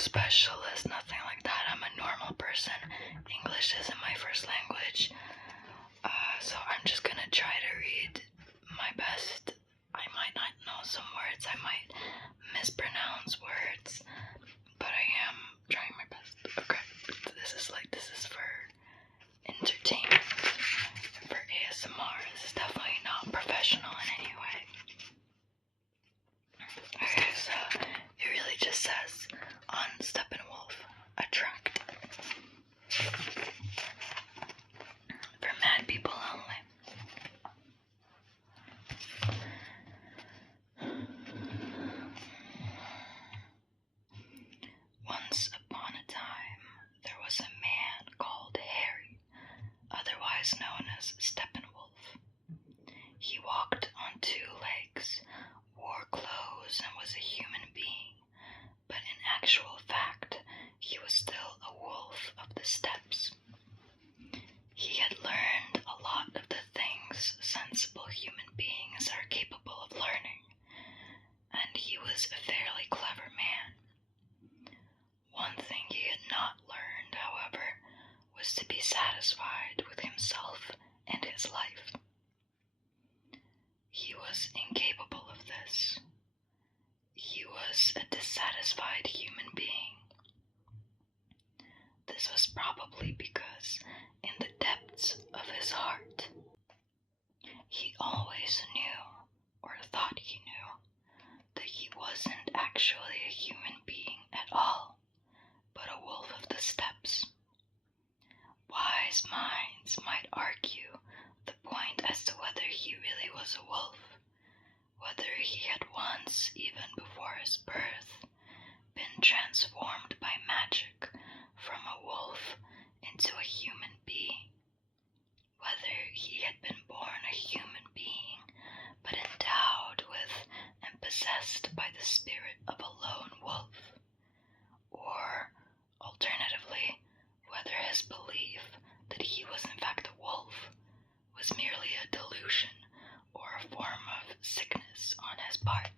specialist, nothing like that. I'm a normal person. English isn't my first language. So I'm just gonna try to read my best. I might not know some words, I might mispronounce words, but I am trying my best. Okay, this is for entertainment, for ASMR. This is definitely not professional in any way. Okay, so it really just says on Steppenwolf, attract. For mad people only. Once upon a time, there was a man called Harry, otherwise known as Steppenwolf. He walked on two legs, wore clothes, and was a human being, but in actual fact, he was still a wolf of the steppes. He had learned a lot of the things sensible human beings are capable of learning, and he was a fairly clever man. One thing he had not learned, however, was to be satisfied with himself and his life. He was incapable of this. He was a dissatisfied human being. This was probably because, in the depths of his heart, he always knew, or thought he knew, that he wasn't actually a human being at all, but a wolf of the steppes. Wise minds might argue the point as to whether he really was a wolf, whether he had once, even before his birth, been transformed by magic from a wolf into a human being, whether he had been born a human being, but endowed with and possessed by the spirit of a lone wolf, or, alternatively, whether his belief that he was in fact a wolf was merely a delusion or a form of sickness on his part.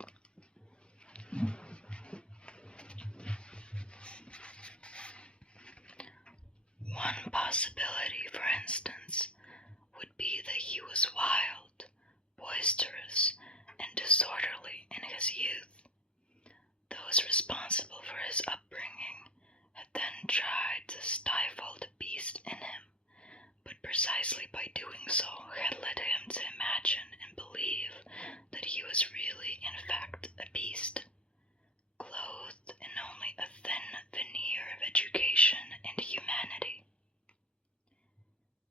One possibility, for instance, would be that he was wild, boisterous, and disorderly in his youth. Those responsible for his upbringing had then tried to stifle the beast in him, but precisely by doing so had led him to imagine and believe that he was really, in fact, a beast, clothed in only a thin veneer of education and humanity.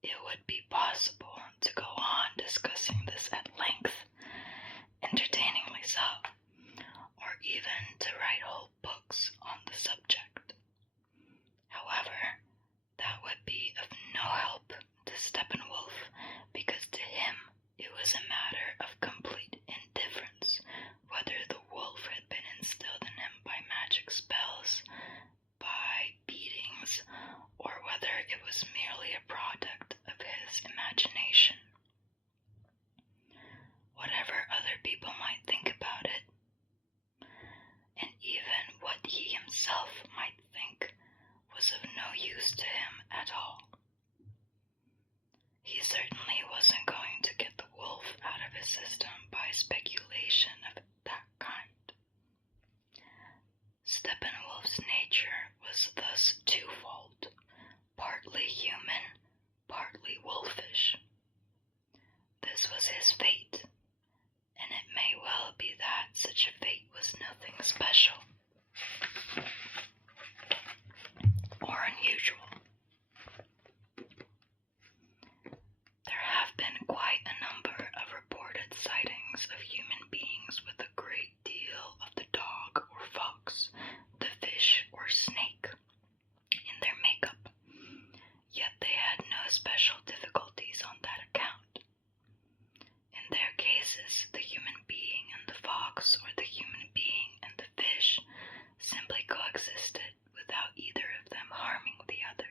It would be possible to go on discussing this at length, entertainingly so, or even to write whole books on the subject. However, that would be of no help to Steppenwolf, because to him it was a matter of complete indifference whether the wolf had been instilled in him by magic spells, by beatings, or whether it was merely a product of his imagination. Whatever other people might think about it, and even what he himself might think, was of no use to him at all. He certainly wasn't going to get the wolf out of his system by speculation of that kind. Steppenwolf's nature was thus twofold, partly human, partly wolfish. This was his fate, and it may well be that such a fate was nothing special or unusual. There have been quite a number of reported sightings of human beings with a great deal of the dog or fox, the fish or snake in their makeup, yet they had no special difficulties on that account. In their cases, the human being and the fox, or the human being and the fish, simply coexisted without either of them harming the other.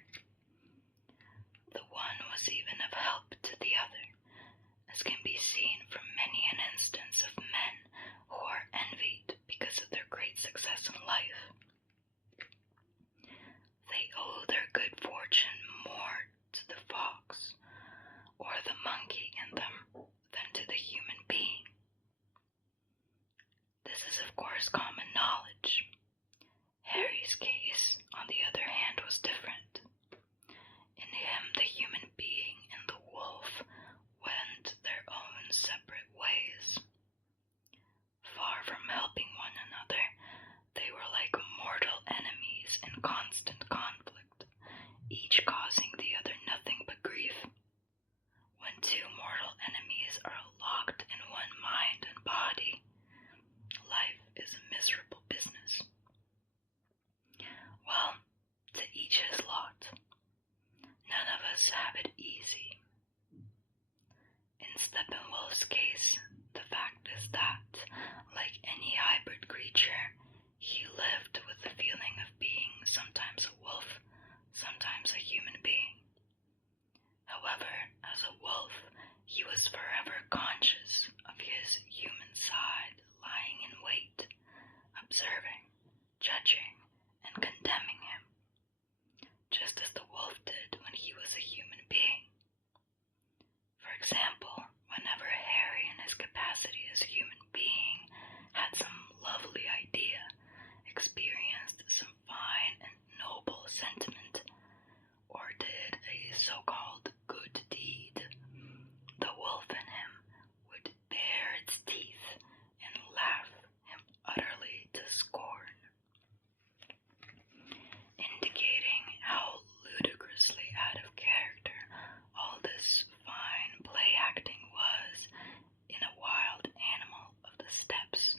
The one was even of help to the other, as can be seen from many an instance of men who are envied because of their great success in life. each causing the other nothing but grief. When two mortal enemies are locked in one mind and body, life is a miserable business. Well, to each his lot. None of us have it easy. In Steppenwolf's case, the fact is that, like any hybrid creature, he lived with the feeling of being sometimes a wolf, sometimes a human being. However, as a wolf, he was forever conscious of his human side lying in wait, observing, judging, and condemning him, just as the wolf did when he was a human being. For example, whenever Harry, in his capacity as a human being, had some lovely idea, experienced some fine and noble sentiment, or did a so-called good deed, the wolf in him would bare its teeth and laugh him utterly to scorn, indicating how ludicrously out of character all this fine play acting was in a wild animal of the steppes,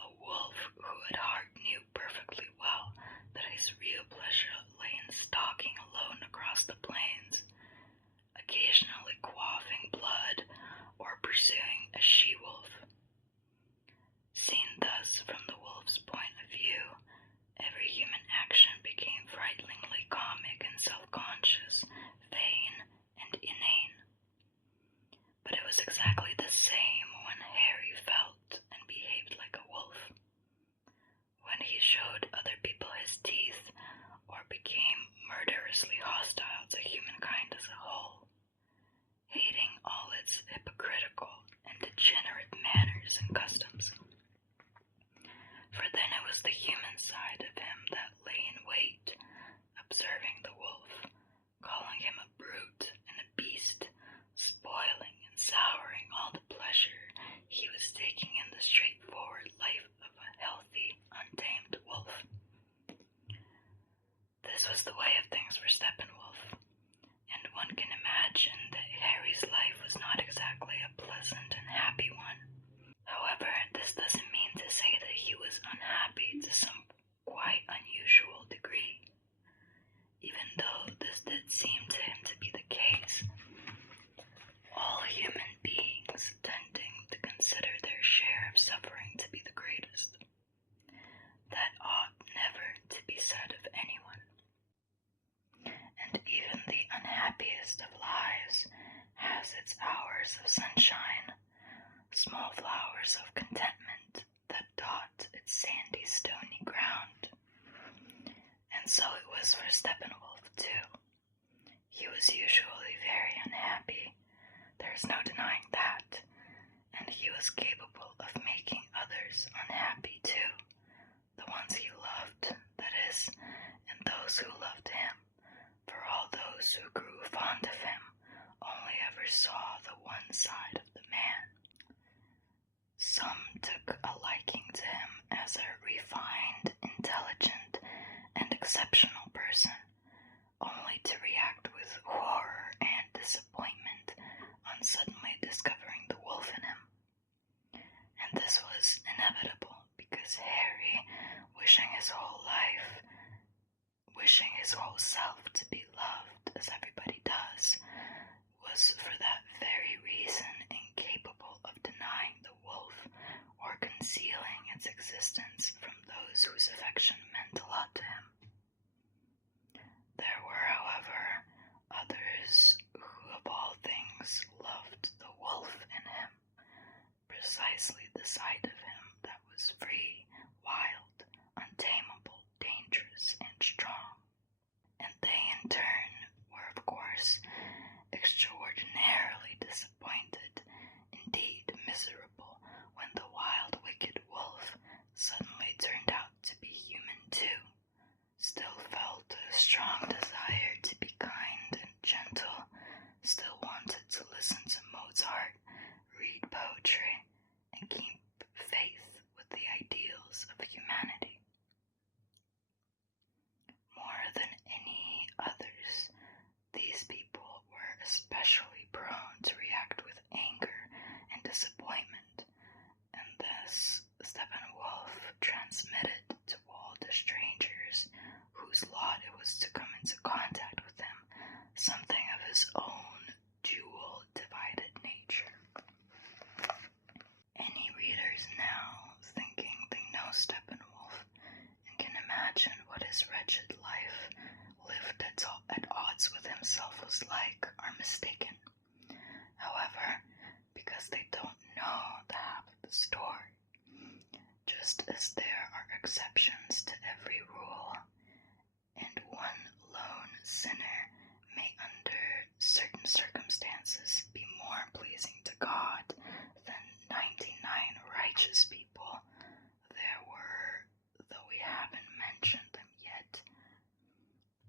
a wolf who at heart knew perfectly well that his real pleasure lay in stalking alone across the plains, occasionally quaffing blood or pursuing a she-wolf. Seen thus from the wolf's point of view, every human action became frighteningly comic and self-conscious, vain and inane. But it was exactly the same when Harry felt and behaved like a wolf. When he showed other people his teeth, or became murderously hostile to humankind as a whole, hating all its hypocritical and degenerate manners and customs. For then it was the human side of him that lay in wait, observing the wolf, calling him a brute and a beast, spoiling and souring all the pleasure he was taking in the straightforward life of a healthy, untamed wolf. This was the way of things for Steppenwolf, and one can imagine that Harry's life was not exactly a pleasant and happy one. However, this doesn't mean to say that he was unhappy to some quite unusual degree, even though this did seem to him to be the case. All human beings tending to consider their share of suffering to be the greatest. That ought never to be said of anyone. And even the unhappiest of lives has its hours of sunshine, small flowers of contentment that dot its sandy, stony ground. And so it was for Steppenwolf, too. He was usually very unhappy, there's no denying that, and he was capable of making others unhappy, too, the ones he loved, that is, and those who loved him, for all those who grew fond of him only ever saw the one side of the man. Some took a liking to him as a refined, intelligent, and exceptional person, only to react with horror and disappointment on suddenly discovering the wolf in him. And this was inevitable because Harry, wishing his whole self to be loved as everybody does, was for that very reason incapable of denying the wolf or concealing its existence from those whose affection meant a lot to him. There were, however, others who of all things loved the wolf in him, precisely the side of him that was free, wild, untamable, dangerous, and strong. And they in turn were, of course, extraordinarily disappointed, indeed miserable, when the wild, wicked wolf suddenly turned out to be human too, still felt a strong desire to be kind and gentle, still wanted to listen to Mozart, read poetry, and keep faith with the ideals of humanity. More than any others, into contact with him something of his own dual, divided nature. Any readers now thinking they know Steppenwolf and can imagine what his wretched life, lived at odds with himself, was like, are mistaken. However, because they don't know the half of the story, just as there are exceptions to every rule, and one lone sinner may under certain circumstances be more pleasing to God than 99 righteous people, there were, though we haven't mentioned them yet,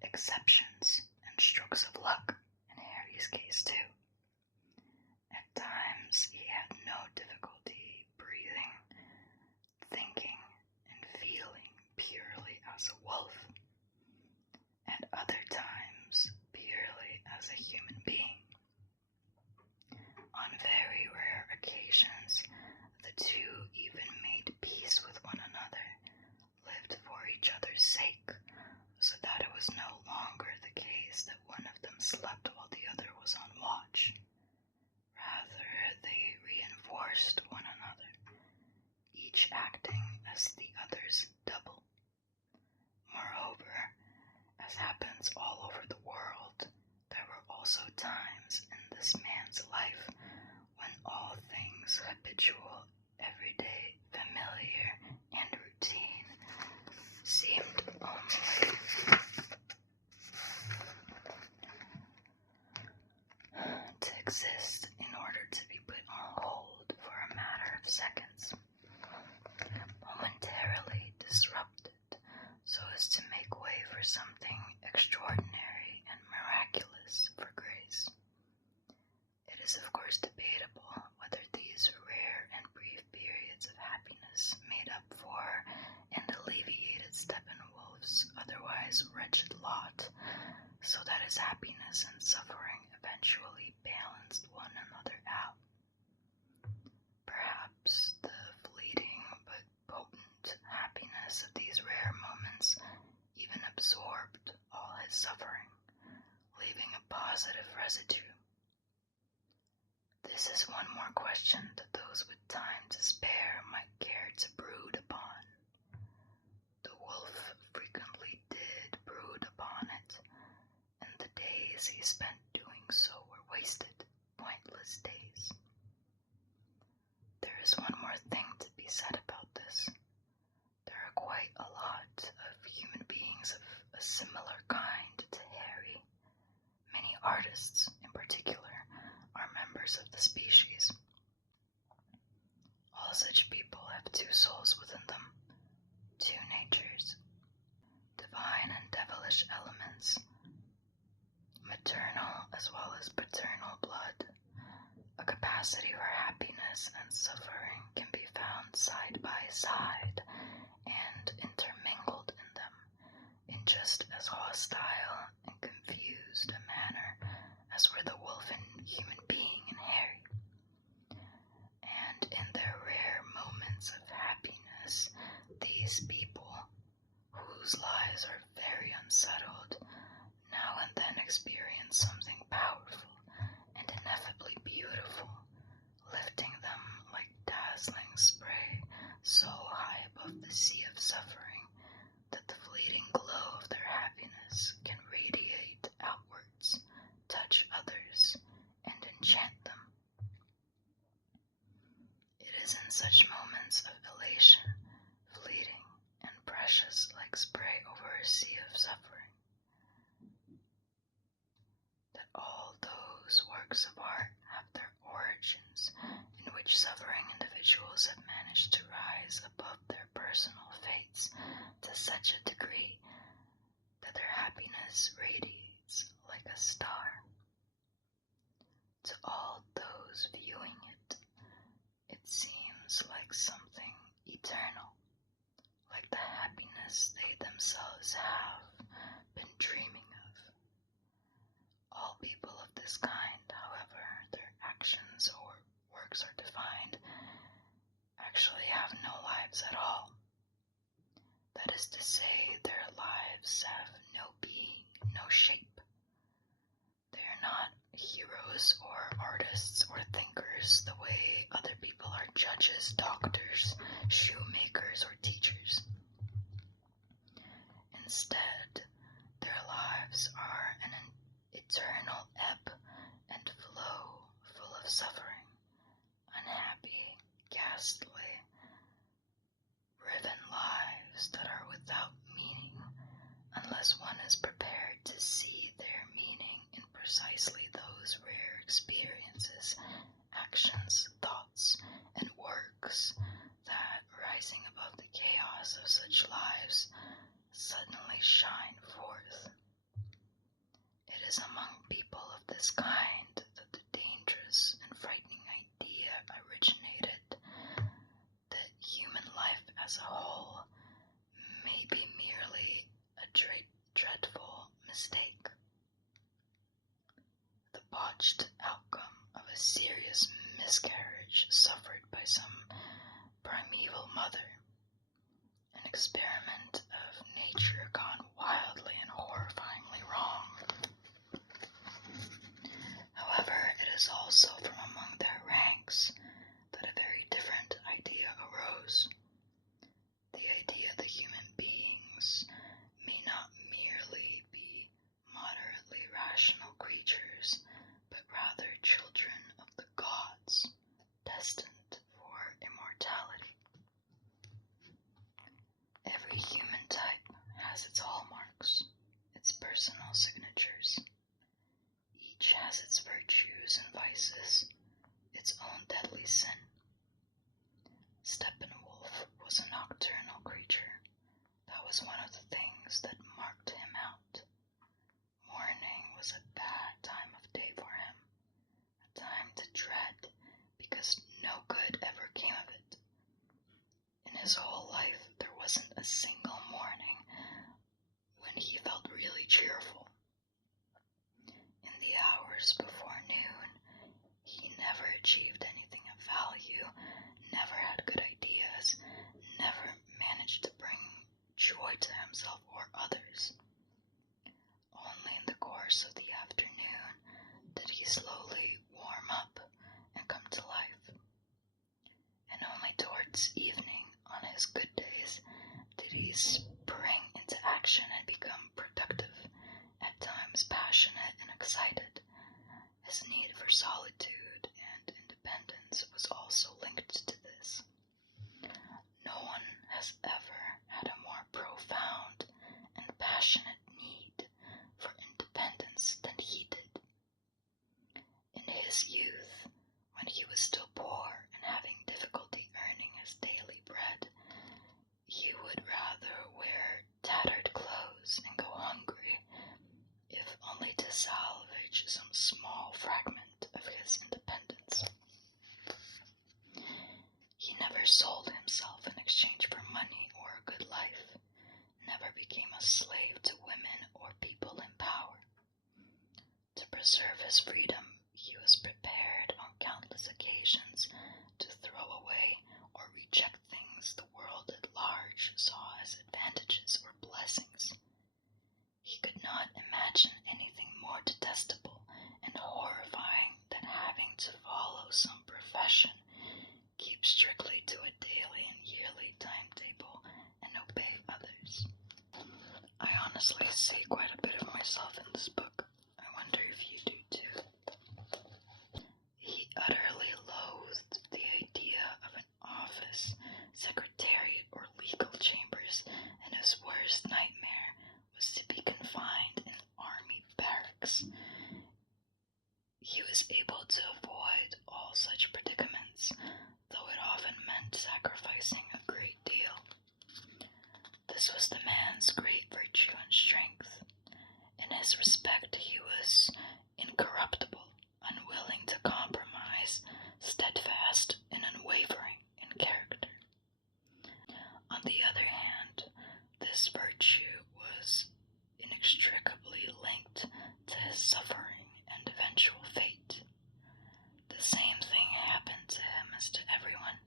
exceptions and strokes of luck in Harry's case too. At times he had no difficulty breathing, thinking, and feeling purely as a wolf. At other times, purely as a human being. On very rare occasions, the two even made peace with one another, lived for each other's sake, so that it was no longer the case that one of them slept while the other was on watch. Rather, they reinforced one another, each acting as the other's double. Moreover, as happens all over the world, there were also times in this man's life when all things habitual, everyday, familiar, and routine seemed only to exist in order to be put on hold for a matter of seconds, momentarily disrupted so as to make way for something extraordinary and miraculous for grace. It is of course debatable whether these rare and brief periods of happiness made up for and alleviated Steppenwolf's otherwise wretched lot, so that his happiness and suffering eventually balanced one another out. Perhaps the fleeting but potent happiness of these rare moments even absorbed all his suffering, leaving a positive residue. This is one more question that those with time to spare might care to brood upon. The wolf frequently did brood upon it, and the days he spent doing so were wasted, pointless days. There is one more thing to be said about this. There are quite a lot of human beings of a similar kind to Harry. Many artists, in particular, are members of the species. All such people have two souls within them, two natures, divine and devilish elements, maternal as well as paternal blood. A capacity for happiness and suffering can be found side by side and intermingled in them, in just as hostile and confused a manner as were the wolf and human being in Harry. And in their rare moments of happiness, these people, whose lives are very unsettled, now and then experience something powerful and ineffably beautiful, lifting them like dazzling spray so high above the sea of suffering that the fleeting glow of their happiness can radiate outwards, touch others, and enchant them. It is in such moments of elation, fleeting and precious like spray over a sea of suffering, that all those works of art have their origins in which suffering individuals have managed to rise above their personal fates to such a degree that their happiness radiates like a star. To all those viewing it, it seems like something eternal, like the happiness they themselves have been dreaming of. All people of this kind, however their actions or works are defined, actually have no lives at all. That is to say, their lives have no being, no shape. They are not heroes or artists or thinkers the way other people are judges, doctors, shoemakers, or teachers. Instead, their lives are an eternal ebb and flow full of suffering, unhappy, ghastly, riven lives that are without meaning unless one is prepared to see their meaning in precisely those rare experiences, actions, thoughts, and works that, rising above the chaos of such lives, suddenly shine forth. It is among people of this kind that the dangerous and frightening idea originated that human life as a whole may be merely a dreadful mistake, the botched outcome of a serious miscarriage suffered by some primeval mother, an experiment of nature gone wildly and horrifyingly wrong. However, it is also from among their ranks that a very different idea arose. The idea that human beings may not merely be moderately rational creatures, but rather children of the gods, destined for immortality. Every human type has its hallmarks, its personal signatures. Each has its virtues and vices, its own deadly sin. Steppenwolf was a nocturnal creature. That was one of the things that marked him out. Morning was a bad time of day for him, a time to dread because no good ever came of it. In his whole life, there wasn't a single morning when he felt really cheerful. In the hours before noon, he never achieved anything of value, never had good ideas, never managed to bring joy to himself or others. Only in the course of the afternoon did he slowly warm up and come to life. And only towards evening, on his good days, did he spring into action and become productive, at times passionate and excited. His need for solitude and independence was also linked to this. No one has ever had a more profound and passionate need for independence than he did. In his youth, when he was still poor and having difficulty earning his daily bread, he would rather wear tattered clothes and go hungry, if only to salvage some small fragment of his independence. He never sold himself in exchange for money or a good life, never became a slave to women or people in power. To preserve his freedom, he was prepared on countless occasions to throw away or reject things the world at large saw as advantages or blessings. He could not imagine anything more detestable and horrifying than having to follow some profession, keep strictly to a daily and yearly timetable, and obey others. I honestly see quite a bit of myself in this book. I wonder if you do too. He utterly loathed the idea of an office, secretariat, or legal chambers, and his worst nightmare was to be confined in army barracks. He was able to avoid all such predicaments, though it often meant sacrificing a great deal. This was the man's great virtue and strength. In his respect, he was incorruptible, unwilling to compromise, steadfast and unwavering in character. On the other hand, this virtue was inextricably linked to his suffering and eventual fate. The same thing happened to him as to everyone.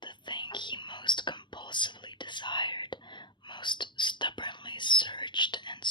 The thing he most compulsively desired, most stubbornly searched and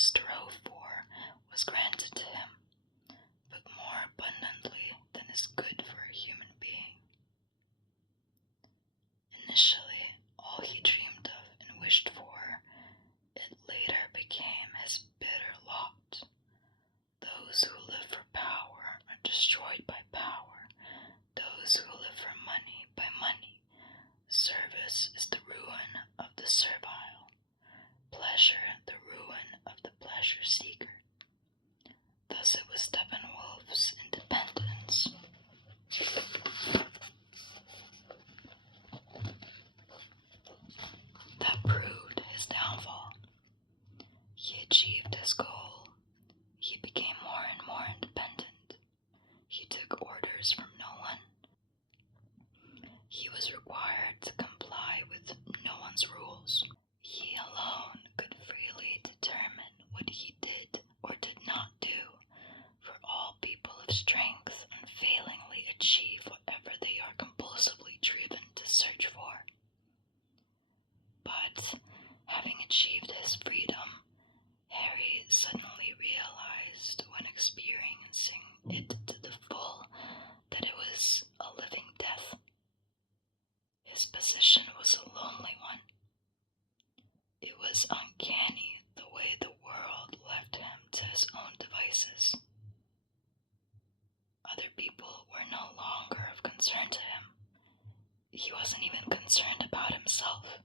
pleasure seeker. Thus it was Steppenwolf's independence. That proved his downfall. He achieved his goal. He became more and more independent. He took orders from no one. He was required to comply with no one's rules. He alone could freely determine what he did or did not do, for all people of strength unfailingly achieve whatever they are compulsively driven to search for. But, having achieved his freedom, Harry suddenly realized when experiencing it to the full that it was a living death. His position was a lonely one. It was uncanny the way the world left him to his own devices. Other people were no longer of concern to him. He wasn't even concerned about himself.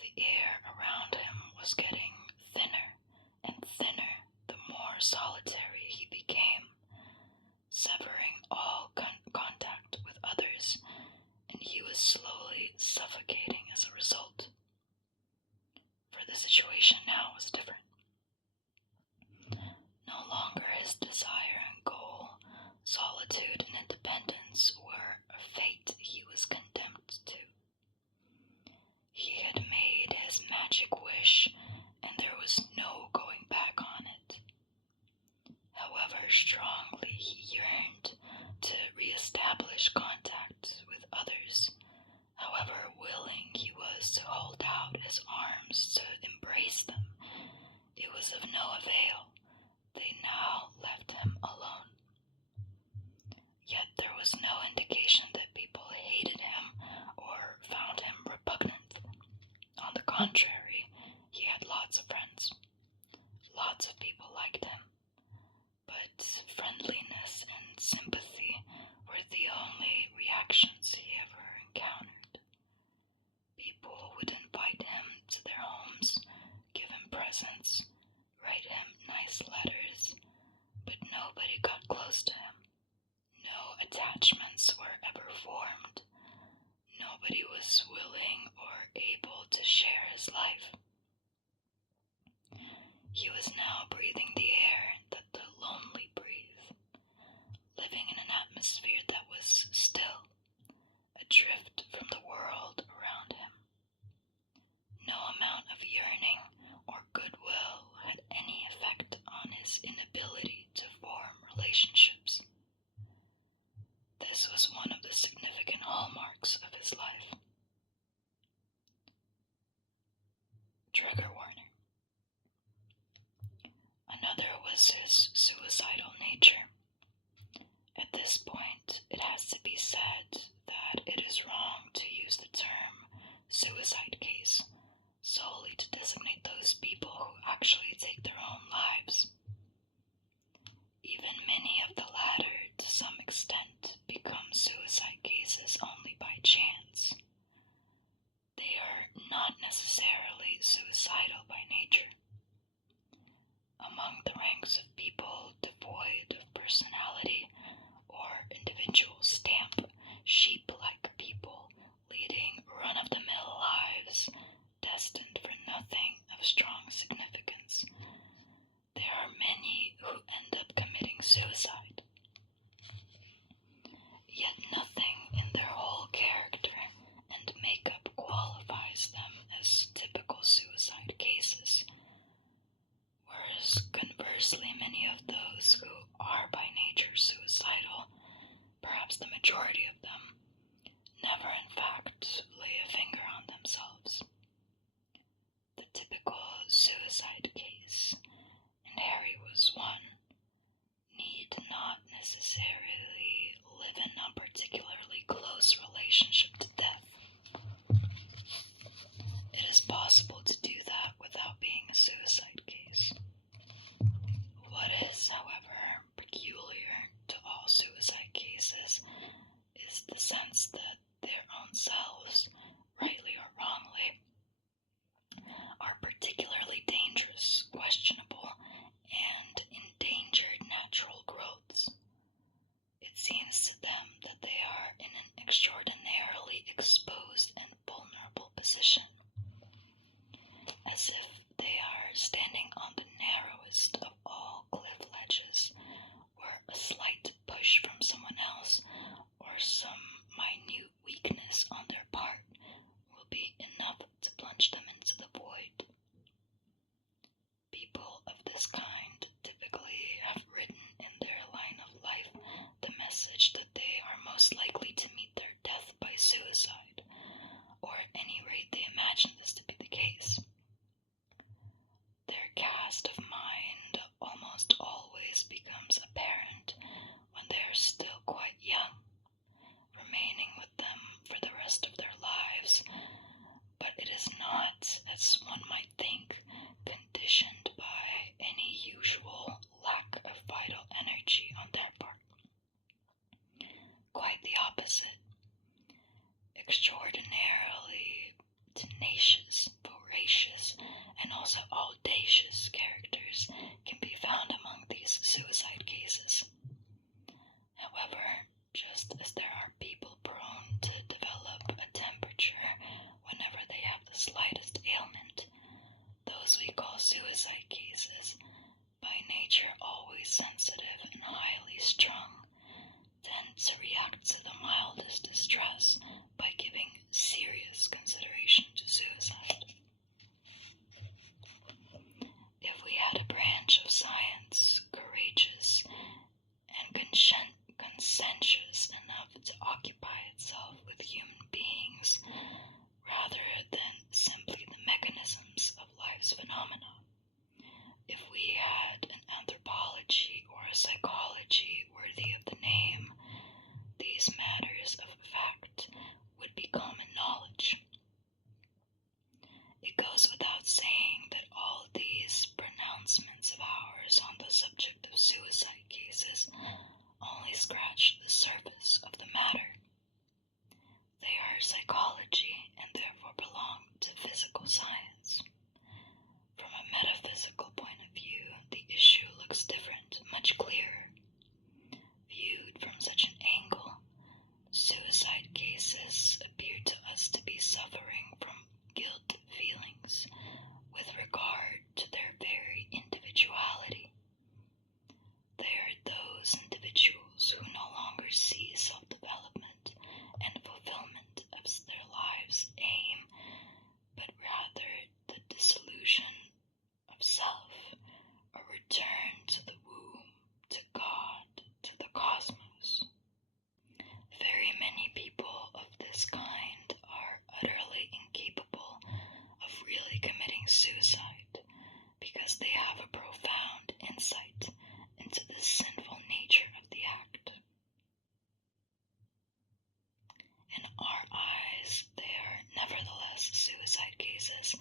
The air around him was getting thinner and thinner the more solitary he became, severing all contact with others, and he was slowly suffocating as a result. For the situation now was different. No longer his desire and goal, solitude and independence were a fate he was condemned to. He had made his magic wish, and there was no going back on it. However strongly he yearned to re-establish contact with others, however willing he was to hold out his arms to embrace them, it was of no avail. They now left him alone. Yet there was no indication that people hated him or found him repugnant. On the contrary, he had lots of friends. Lots of people liked him. But friendliness and sympathy were the only reactions he ever encountered. People would invite him to their homes, give him presents, write him nice letters, but nobody got close to him. No attachments were ever formed. Nobody was willing or able to share his life. He was now breathing the air that the lonely breathe, living in an atmosphere that was still, adrift from the world around him. No amount of yearning or goodwill had any effect on his inability to form relationships. This was one of the significant hallmarks of his life. Trigger warning. Another was his suicidal nature. At this point, it has to be said that it is wrong to use the term suicide case solely to designate those people who actually take their own lives. Even many of the latter, to some extent, become suicide cases only by chance. They are not necessarily suicidal by nature. Among the ranks of people devoid of personality or individual stamp, sheep-like people leading run-of-the-mill lives destined for nothing of strong significance, there are many who end up committing suicide. Yet nothing in their whole character and makeup qualifies them as typical suicide cases, whereas conversely many of those who are by nature suicidal, perhaps the majority of them, never in fact lay a finger on themselves. The typical suicide case, and Harry was one, need not necessarily live in a particularly close relationship to death. It is possible to do that without being a suicide case. What is, however, peculiar to all suicide cases is the sense that their own selves, rightly or wrongly, suicide cases, by nature always sensitive and highly strung, tend to react to the mildest distress by giving serious consideration to suicide. If we had a branch of science courageous and conscientious enough to occupy itself with human beings rather than simply the mechanisms of life's phenomena, if we had an anthropology or a psychology worthy of the name, these matters of fact would be common knowledge. It goes without saying that all these pronouncements of ours on the subject of suicide cases only scratch the surface of the matter. They are psychology and therefore belong to physical science. From a metaphysical point of view, the issue looks different, much clearer. Viewed from such an angle, suicide cases appear to us to be suffering from guilt feelings with regard to their very individuality. They are those individuals who no longer see self-development and fulfillment as their life's aim, but rather the dissolution of self, a return to the womb, to God, to the cosmos. Very many people of this kind are utterly incapable of really committing suicide because they have a profound insight into the sinful nature of the act. In our eyes, they are nevertheless suicide cases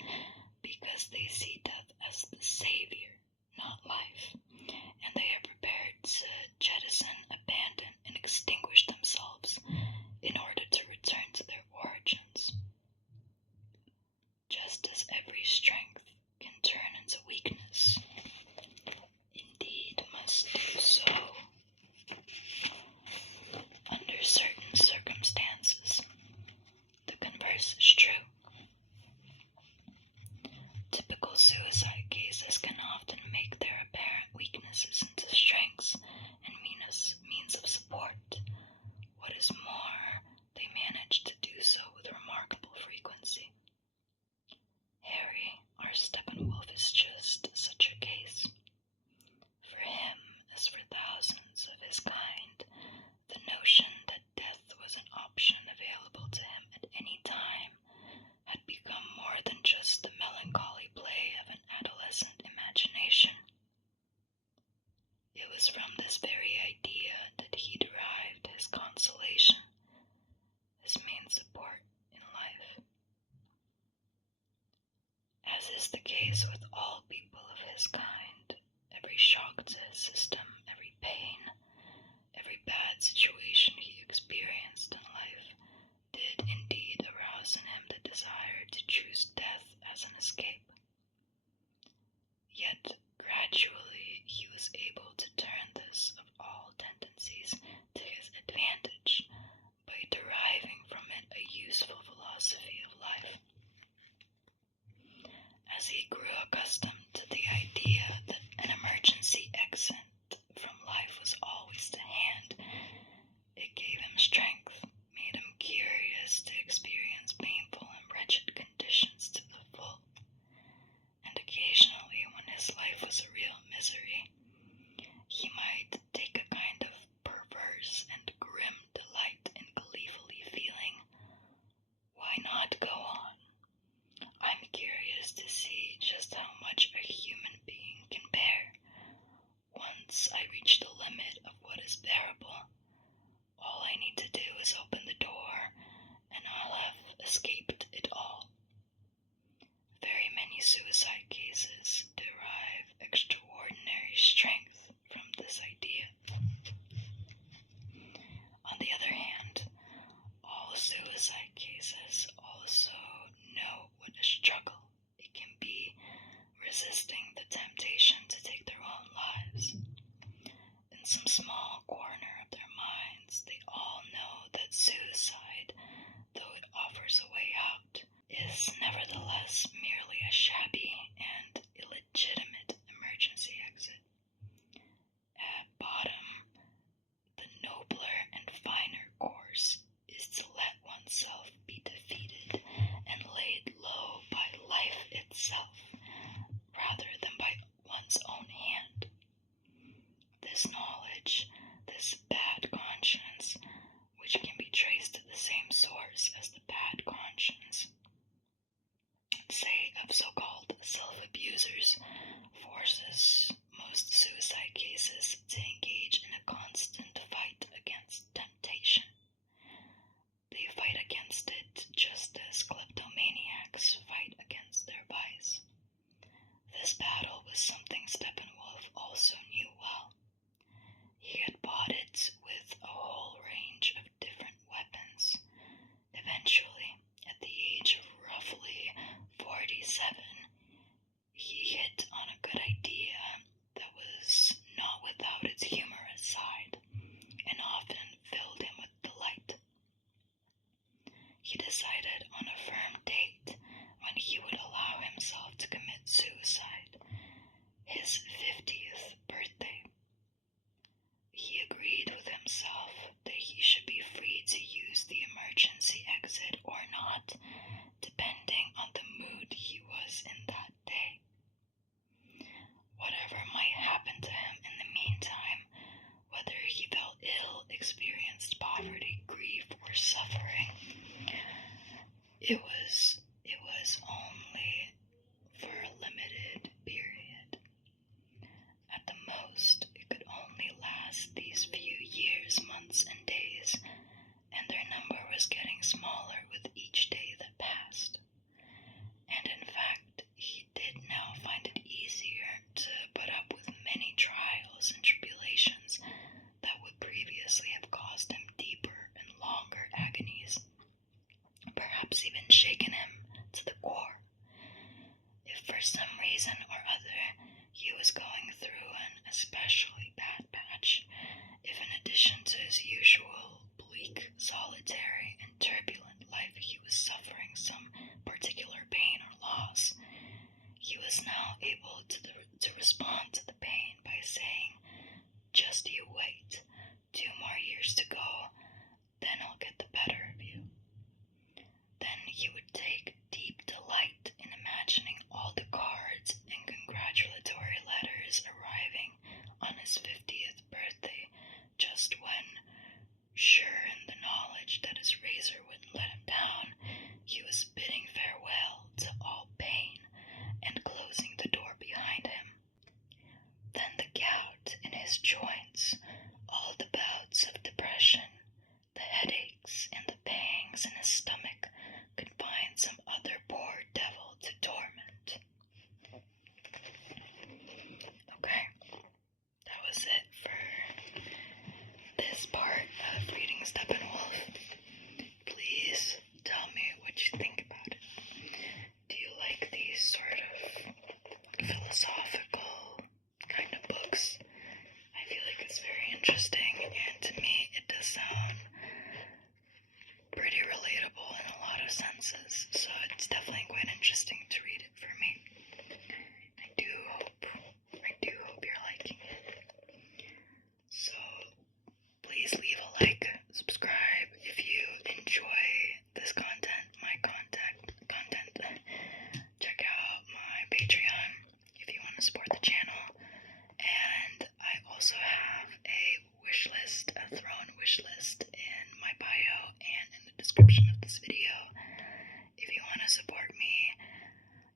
because they see death as the savior, not life, and they are prepared to jettison, abandon, and extinguish themselves in order to return to their origins. Just as every strength can turn into weakness, indeed must do so under certain circumstances. The converse is true. Typical suicide cases can often make their apparent weaknesses into strengths and means of support. What is more, they manage to do so with remarkable frequency. Harry, our Steppenwolf, is just such a case. For him, as for thousands of his kind, the notion that death was an option available to him at any time had become more than just the melancholy play of an adolescent imagination. It was from this very idea that he derived his consolation, his main support in life. As is the case with all people of his kind, every shock to his system, every pain, every bad situation he experienced in life did indeed arouse in him the desire to choose death as an escape. Yet, gradually, he was able to turn this of all tendencies to his advantage by deriving from it a useful philosophy of life. As he grew accustomed to the idea that an emergency exit from life was always to hand, it gave him strength, made him curious to experience painful and wretched conditions to the full, his 50th birthday. He agreed with himself that he should be free to use the emergency exit or not, depending on the mood he was in that day. Whatever might happen to him in the meantime, whether he fell ill, experienced poverty, grief, or suffering, it was only for a limited period. At the most, it could only last these few years, months, and days, and their number was getting smaller with each day that passed. And in fact, he did now find it easier to put up with many trials and tribulations that would previously have caused him deeper and longer agonies, perhaps even shaken him to the core. If for some reason or other he was going through an especially bad patch, if in addition to his usual bleak, solitary, and turbulent life he was suffering some particular pain or loss, he was now able to respond to the pain by saying, "Just you wait, 2 more years to go, then I'll get the better of you." Then he would take deep delight in imagining all the cards and congratulatory letters arriving on his 50th birthday, just when, sure in the knowledge that his razor wouldn't let him down, he was bidding farewell to all pain and closing the door behind him. Then the gout in his joints, all the bouts of depression, the headaches and the pangs in his stomach could find some other poor devil to torment. Okay, that was it for this part of reading Steppenwolf. Please tell me what you think about it. Do you like these sort of philosophical kind of books? I feel like it's very interesting, and to me it does sound pretty relatable in a lot of senses, so it's definitely quite interesting to read it for me. I do hope you're liking it. So please leave a like, subscribe if you enjoy this content, my content. Check out my Patreon if you want to support the channel. And I also have a throne wish list in my bio and in the description of this video. If you want to support me,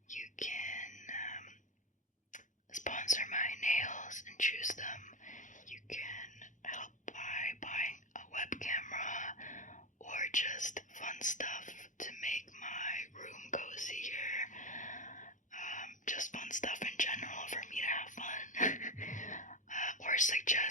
you can sponsor my nails and choose them. You can help by buying a web camera or just fun stuff to make my room cozier. Just fun stuff in general for me to have fun. Or suggest